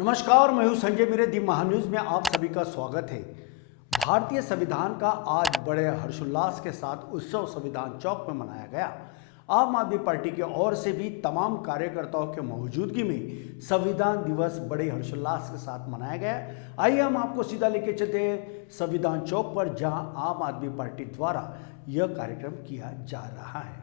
नमस्कार, मैं हूं संजय मेरे दी महान्यूज में आप सभी का स्वागत है। भारतीय संविधान का आज बड़े हर्षोल्लास के साथ उत्सव संविधान चौक में मनाया गया। आम आदमी पार्टी की ओर से भी तमाम कार्यकर्ताओं के मौजूदगी में संविधान दिवस बड़े हर्षोल्लास के साथ मनाया गया। आइए हम आपको सीधा लेके चलते हैं संविधान चौक पर, जहां आम आदमी पार्टी द्वारा यह कार्यक्रम किया जा रहा है।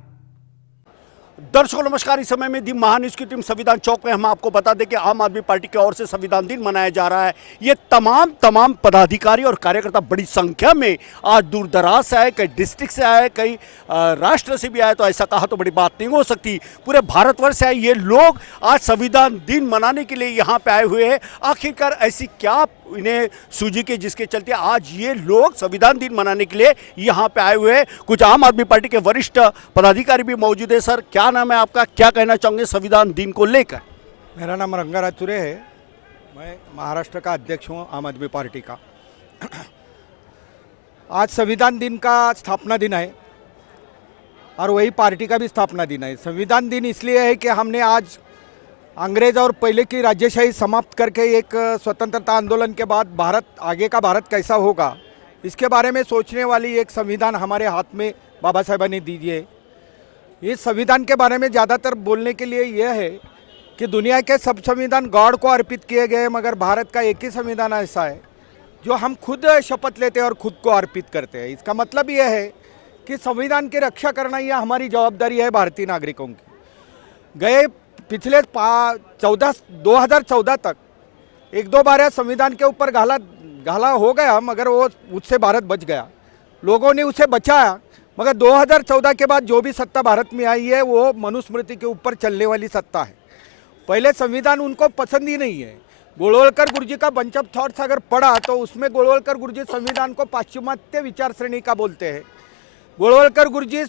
दर्शकों नमस्कार, इस समय में दी महान्यूज की टीम संविधान चौक में हम आपको बता दें कि आम आदमी पार्टी की ओर से संविधान दिन मनाया जा रहा है। ये तमाम पदाधिकारी और कार्यकर्ता बड़ी संख्या में आज दूर दराज से आए, कई डिस्ट्रिक्ट से आए, कई राष्ट्र से भी आए, तो ऐसा कहा तो बड़ी बात नहीं हो सकती। पूरे भारतवर्ष से आए ये लोग आज संविधान दिन मनाने के लिए यहाँ पे आए हुए हैं। आखिरकार ऐसी क्या इन्हें सूझी के जिसके चलते आज ये लोग संविधान दिन मनाने के लिए यहाँ पे आए हुए हैं। कुछ आम आदमी पार्टी के वरिष्ठ पदाधिकारी भी मौजूद है। सर, क्या नाम है आपका, क्या कहना चाहोगे संविधान दिन को लेकर? मेरा नाम रंगाराज चुरे है, मैं महाराष्ट्र का अध्यक्ष हूँ आम आदमी पार्टी का। आज संविधान दिन का स्थापना दिन है और वही पार्टी का भी स्थापना दिन है। संविधान दिन इसलिए है कि हमने आज अंग्रेज और पहले की राज्यशाही समाप्त करके एक स्वतंत्रता आंदोलन के बाद भारत कैसा होगा, इसके बारे में सोचने वाली एक संविधान हमारे हाथ में बाबा साहेब ने दीजिए। इस संविधान के बारे में ज़्यादातर बोलने के लिए यह है कि दुनिया के सब संविधान गॉड को अर्पित किए गए, मगर भारत का एक ही संविधान ऐसा है जो हम खुद शपथ लेते हैं और खुद को अर्पित करते हैं। इसका मतलब यह है कि संविधान की रक्षा करना यह हमारी जवाबदारी है भारतीय नागरिकों की। गए पिछले 2014 तक एक दो बार संविधान के ऊपर घाला हो गया, मगर वो उससे भारत बच गया, लोगों ने उसे बचाया। मगर 2014 के बाद जो भी सत्ता भारत में आई है वो मनुस्मृति के ऊपर चलने वाली सत्ता है। पहले संविधान उनको पसंद ही नहीं है। गोलवलकर गुरुजी का बंच ऑफ थॉट्स अगर पढ़ा तो उसमें गोलवलकर गुरुजी संविधान को पाश्चिमात्य विचार श्रेणी का बोलते हैं। गोलवलकर गुरुजी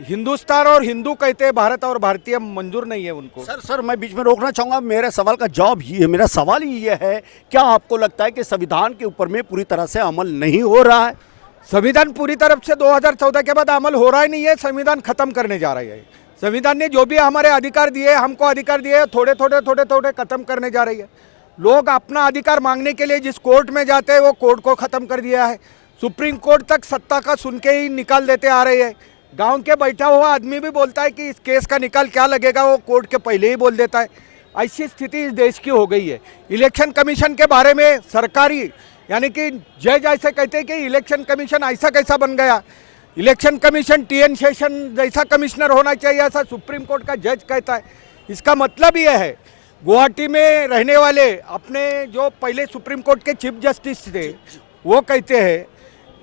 हिंदुस्तान और हिंदू कहते हैं, भारत और भारतीय मंजूर नहीं है उनको। सर मैं बीच में रोकना चाहूँगा। मेरा सवाल का जवाब ये, मेरा सवाल ही ये है, क्या आपको लगता है कि संविधान के ऊपर में पूरी तरह से अमल नहीं हो रहा है? संविधान पूरी तरफ से 2014 के बाद अमल हो रहा ही नहीं है। संविधान खत्म करने जा रही है। संविधान ने जो भी हमारे अधिकार दिए, हमको अधिकार दिए, थोड़े थोड़े खत्म करने जा रही है। लोग अपना अधिकार मांगने के लिए जिस कोर्ट में जाते हैं वो कोर्ट को खत्म कर दिया है। सुप्रीम कोर्ट तक सत्ता का सुन के ही निकाल देते आ रही है। गांव के बैठा हुआ आदमी भी बोलता है कि इस केस का निकाल क्या लगेगा, वो कोर्ट के पहले ही बोल देता है। ऐसी स्थिति इस देश की हो गई है। इलेक्शन कमीशन के बारे में सरकारी यानी कि जज ऐसे कहते हैं कि इलेक्शन कमीशन ऐसा कैसा बन गया। इलेक्शन कमीशन TN शेषन जैसा कमिश्नर होना चाहिए, ऐसा सुप्रीम कोर्ट का जज कहता है। इसका मतलब यह है, गुवाहाटी में रहने वाले अपने जो पहले सुप्रीम कोर्ट के चीफ जस्टिस थे वो कहते हैं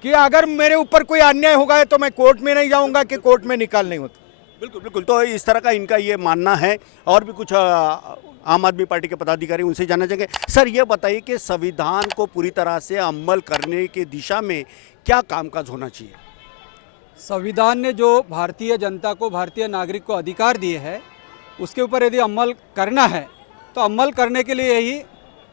कि अगर मेरे ऊपर कोई अन्याय होगा तो मैं कोर्ट में नहीं जाऊंगा कि कोर्ट में निकाल नहीं होता। बिल्कुल, तो इस तरह का इनका ये मानना है। और भी कुछ आम आदमी पार्टी के पदाधिकारी, उनसे जानना चाहेंगे। सर, ये बताइए कि संविधान को पूरी तरह से अमल करने की दिशा में क्या कामकाज होना चाहिए? संविधान ने जो भारतीय जनता को, भारतीय नागरिक को अधिकार दिए हैं, उसके ऊपर यदि अमल करना है तो अमल करने के लिए ही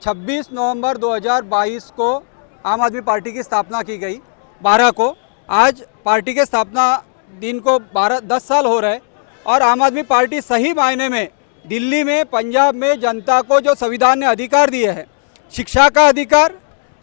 26 नवंबर 2022 को आम आदमी पार्टी की स्थापना की गई। 12 को आज पार्टी के स्थापना दिन को 10 साल हो रहे, और आम आदमी पार्टी सही मायने में दिल्ली में, पंजाब में जनता को जो संविधान ने अधिकार दिए हैं, शिक्षा का अधिकार,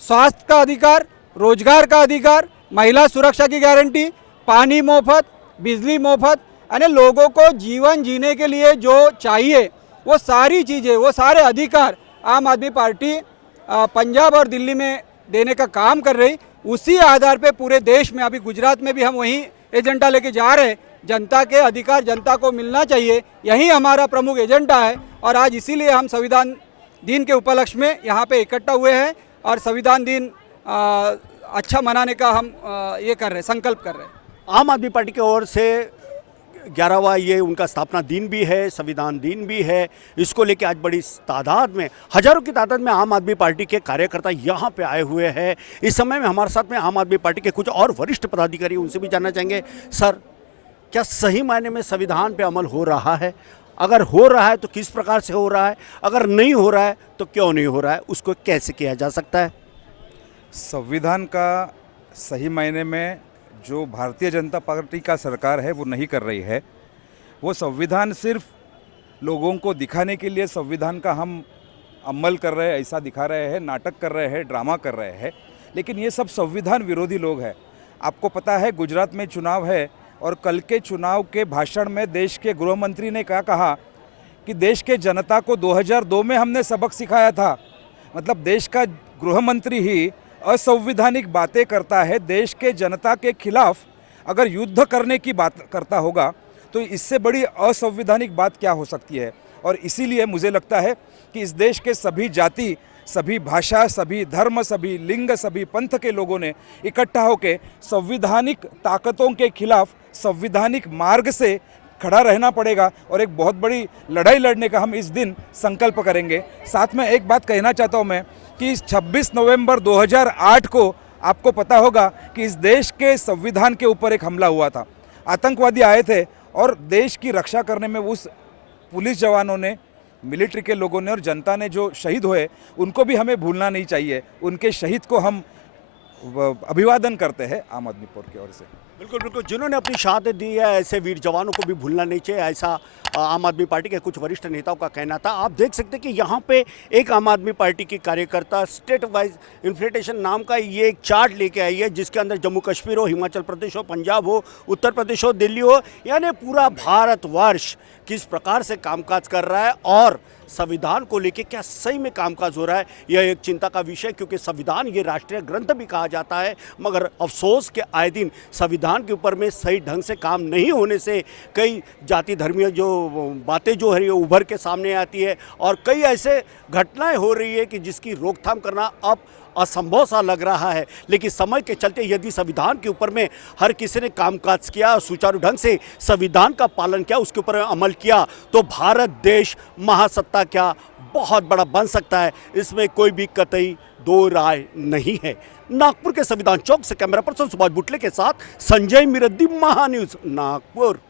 स्वास्थ्य का अधिकार, रोजगार का अधिकार, महिला सुरक्षा की गारंटी, पानी मुफ्त, बिजली मुफ्त, यानी लोगों को जीवन जीने के लिए जो चाहिए वो सारी चीज़ें, वो सारे अधिकार आम आदमी पार्टी पंजाब और दिल्ली में देने का काम कर रही। उसी आधार पे पूरे देश में, अभी गुजरात में भी हम वही एजेंडा लेके जा रहे हैं। जनता के अधिकार जनता को मिलना चाहिए, यही हमारा प्रमुख एजेंडा है। और आज इसीलिए हम संविधान दिन के उपलक्ष्य में यहाँ पे इकट्ठा हुए हैं और संविधान दिन अच्छा मनाने का हम ये कर रहे हैं, संकल्प कर रहे हैं। आम आदमी पार्टी की ओर से 11वां ये उनका स्थापना दिन भी है, संविधान दिन भी है। इसको लेके आज बड़ी तादाद में, हजारों की तादाद में आम आदमी पार्टी के कार्यकर्ता यहाँ पे आए हुए हैं। इस समय में हमारे साथ में आम आदमी पार्टी के कुछ और वरिष्ठ पदाधिकारी, उनसे भी जानना चाहेंगे। सर, क्या सही मायने में संविधान पे अमल हो रहा है? अगर हो रहा है तो किस प्रकार से हो रहा है? अगर नहीं हो रहा है तो क्यों नहीं हो रहा है? उसको कैसे किया जा सकता है? संविधान का सही मायने में जो भारतीय जनता पार्टी का सरकार है वो नहीं कर रही है। वो संविधान सिर्फ लोगों को दिखाने के लिए संविधान का हम अमल कर रहे हैं, ऐसा दिखा रहे हैं, नाटक कर रहे हैं, ड्रामा कर रहे हैं, लेकिन ये सब संविधान विरोधी लोग हैं। आपको पता है गुजरात में चुनाव है और कल के चुनाव के भाषण में देश के गृह मंत्री ने क्या कहा कि देश के जनता को 2002 में हमने सबक सिखाया था। मतलब देश का गृह मंत्री ही असंवैधानिक बातें करता है, देश के जनता के खिलाफ अगर युद्ध करने की बात करता होगा तो इससे बड़ी असंवैधानिक बात क्या हो सकती है। और इसीलिए मुझे लगता है कि इस देश के सभी जाति, सभी भाषा, सभी धर्म, सभी लिंग, सभी पंथ के लोगों ने इकट्ठा होकर संवैधानिक ताकतों के खिलाफ संवैधानिक मार्ग से खड़ा रहना पड़ेगा और एक बहुत बड़ी लड़ाई लड़ने का हम इस दिन संकल्प करेंगे। साथ में एक बात कहना चाहता हूँ मैं कि 26 नवंबर 2008 को आपको पता होगा कि इस देश के संविधान के ऊपर एक हमला हुआ था। आतंकवादी आए थे और देश की रक्षा करने में उस पुलिस जवानों ने, मिलिट्री के लोगों ने और जनता ने जो शहीद हुए उनको भी हमें भूलना नहीं चाहिए। उनके शहीद को हम अभिवादन करते हैं आम आदमी पार्टी की ओर से। बिल्कुल बिल्कुल, जिन्होंने अपनी शहादत दी है ऐसे वीर जवानों को भी भूलना नहीं चाहिए, ऐसा आम आदमी पार्टी के कुछ वरिष्ठ नेताओं का कहना था। आप देख सकते हैं कि यहाँ पे एक आम आदमी पार्टी की कार्यकर्ता स्टेट वाइज इन्फ्लेटेशन नाम का ये एक चार्ट लेके आई है, जिसके अंदर जम्मू कश्मीर हो, हिमाचल प्रदेश हो, पंजाब हो, उत्तर प्रदेश हो, दिल्ली हो, यानी पूरा भारतवर्ष किस प्रकार से कामकाज कर रहा है और संविधान को लेके क्या सही में कामकाज हो रहा है, यह एक चिंता का विषय, क्योंकि संविधान ये राष्ट्रीय ग्रंथ भी कहा जाता है। मगर अफसोस के आए दिन संविधान के ऊपर में सही ढंग से काम नहीं होने से कई जाति धर्मीय जो बातें जो है ये उभर के सामने आती है और कई ऐसे घटनाएं हो रही है कि जिसकी रोकथाम करना अब असंभव सा लग रहा है। लेकिन समय के चलते यदि संविधान के ऊपर में हर किसी ने कामकाज किया, सुचारू ढंग से संविधान का पालन किया, उसके ऊपर अमल किया, तो भारत देश महासत्ता क्या बहुत बड़ा बन सकता है। इसमें कोई भी कतई दो राय नहीं है। नागपुर के संविधान चौक से कैमरा पर्सन सुभाष बुटले के साथ संजय मिरद्दी, महान्यूज, नागपुर।